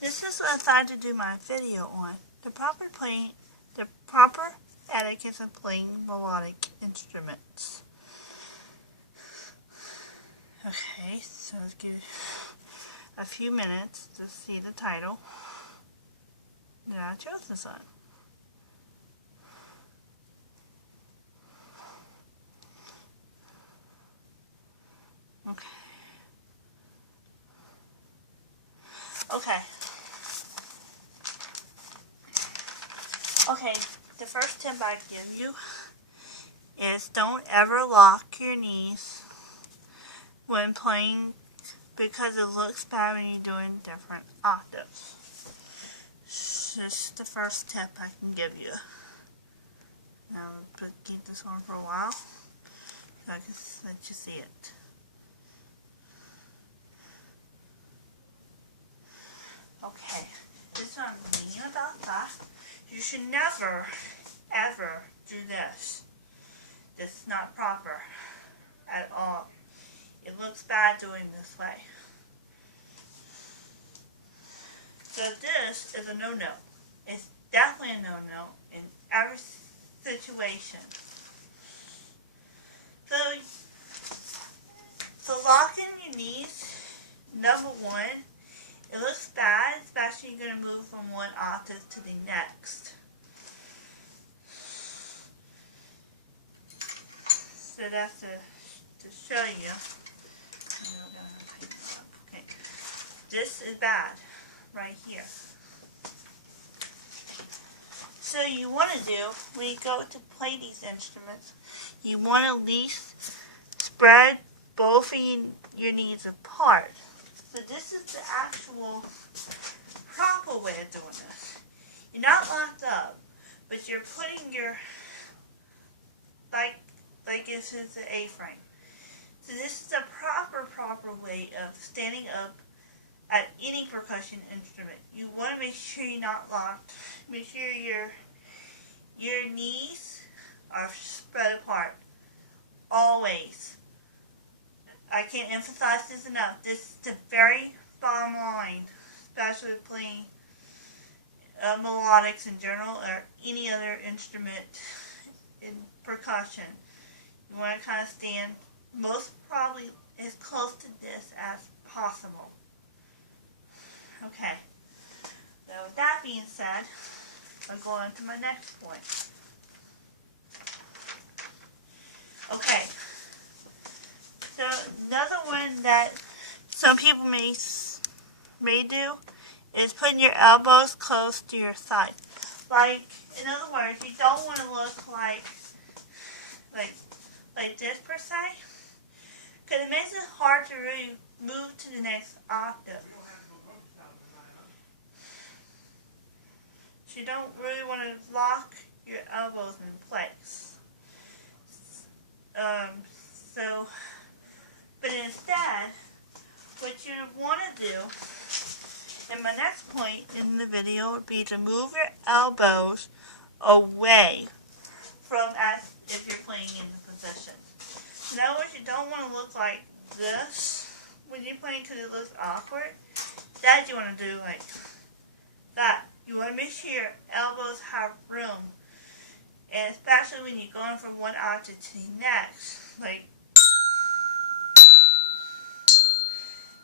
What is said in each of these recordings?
This is what I decided to do my video on. The proper etiquette of playing melodic instruments. Okay, so let's give it a few minutes to see the title that I chose this on. Okay. Okay, the first tip I give you is don't ever lock your knees when playing because it looks bad when you're doing different octaves. This is the first tip I can give you. Now I'm going to keep this on for a while so I can let you see it. Okay, this is what I'm meaning about that. You should never, ever do this. This is not proper at all. It looks bad doing this way. So this is a no-no. It's definitely a no-no in every situation. So locking your knees, number one, it looks bad, especially you're going to move from one octave to the next. So that's to show you. Okay. This is bad right here. So you want to do, when you go to play these instruments, you want to at least spread both of your knees apart. So this is the actual proper way of doing this. You're not locked up, but you're putting your, like this is the A-frame. So this is the proper way of standing up at any percussion instrument. You want to make sure you're not locked. Make sure your knees are spread apart. Always. I can't emphasize this enough. This is the very bottom line, especially playing melodics in general or any other instrument in percussion. You want to kind of stand most probably as close to this as possible. Okay. So with that being said, I'll go on to my next point. Okay. So another one that some people may do is putting your elbows close to your side. Like, in other words, you don't want to look like this per se, because it makes it hard to really move to the next octave. So you don't really want to lock your elbows in place. But instead, what you want to do, and my next point in the video would be to move your elbows away from as if you're playing in the position. In other words, you don't want to look like this when you're playing because it looks awkward. Instead, you want to do like that. You want to make sure your elbows have room, and especially when you're going from one octave to the next. Like,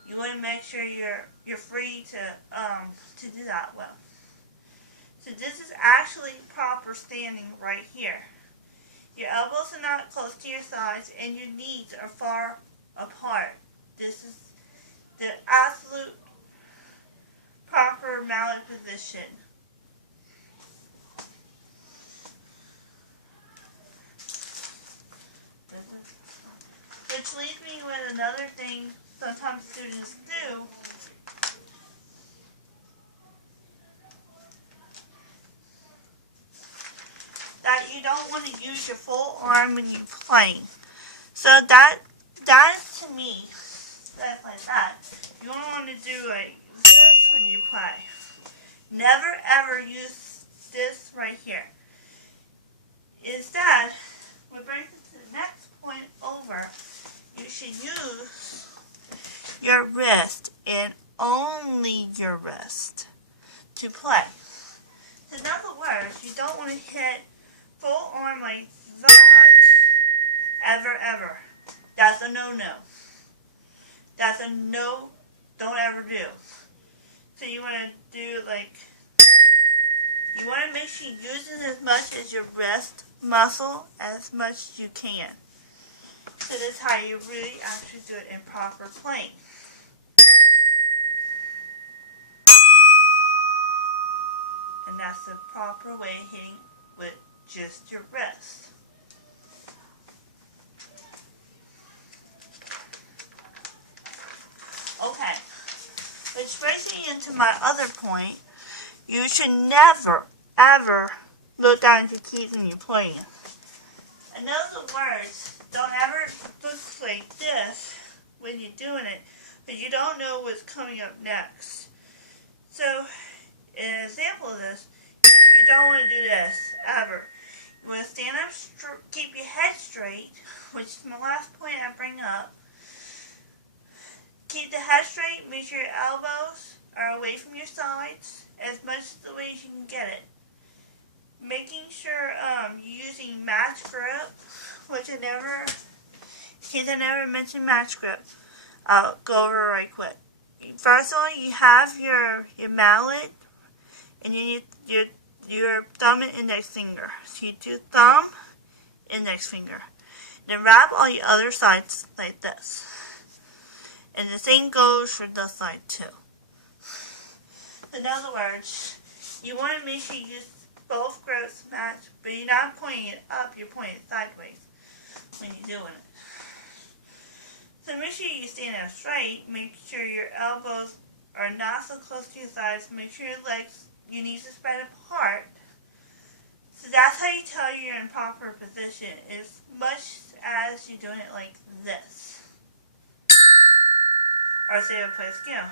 you want to make sure you're free to do that well. So this is actually proper standing right here. Your elbows are not close to your sides, and your knees are far apart. This is the absolute proper mallet position. Which leads me with another thing sometimes students do. That you don't want to use your full arm when you're playing. So that to me, that's like that. You don't want to do like this when you play. Never ever use this right here. Instead, what brings us to the next point over, you should use your wrist in only your wrist to play. In other words, you don't want to hit full arm like that ever. That's a no-no. That's a no, don't ever do. So you want to do like, you want to make sure you use it as much as your wrist muscle as much as you can. So that's how you really actually do it in proper playing. And that's the proper way of hitting with just your wrist. Okay, which brings me into my other point. You should never, ever look down at your keys when you're playing. In other words, don't ever look like this when you're doing it, because you don't know what's coming up next. So, an example of this, you don't want to do this, ever. You want to stand up, keep your head straight, which is my last point I bring up. Keep the head straight, make sure your elbows are away from your sides, as much as the way as you can get it. Making sure you're using match grip, which I never mentioned match grip. I'll go over it right quick. First of all, you have your mallet, and you need your thumb and index finger. So you do thumb, index finger. Then wrap all your other sides like this. And the same goes for this side too. In other words, you want to make sure you use both grips match, but you're not pointing it up, you're pointing it sideways when you're doing it. So make sure you stand up straight, make sure your elbows are not so close to your sides, make sure your legs, your knees are spread apart. So that's how you tell you're in proper position, as much as you're doing it like this. Or say I play a scale.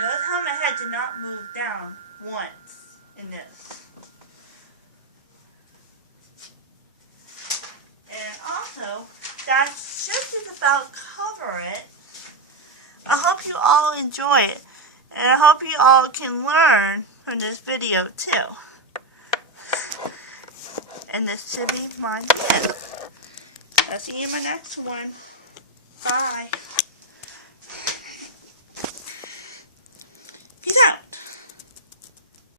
Notice how my head did not move down once in this. And also, that should just about cover it. I hope you all enjoy it. And I hope you all can learn from this video too. And this should be my tip. I'll see you in my next one. Bye.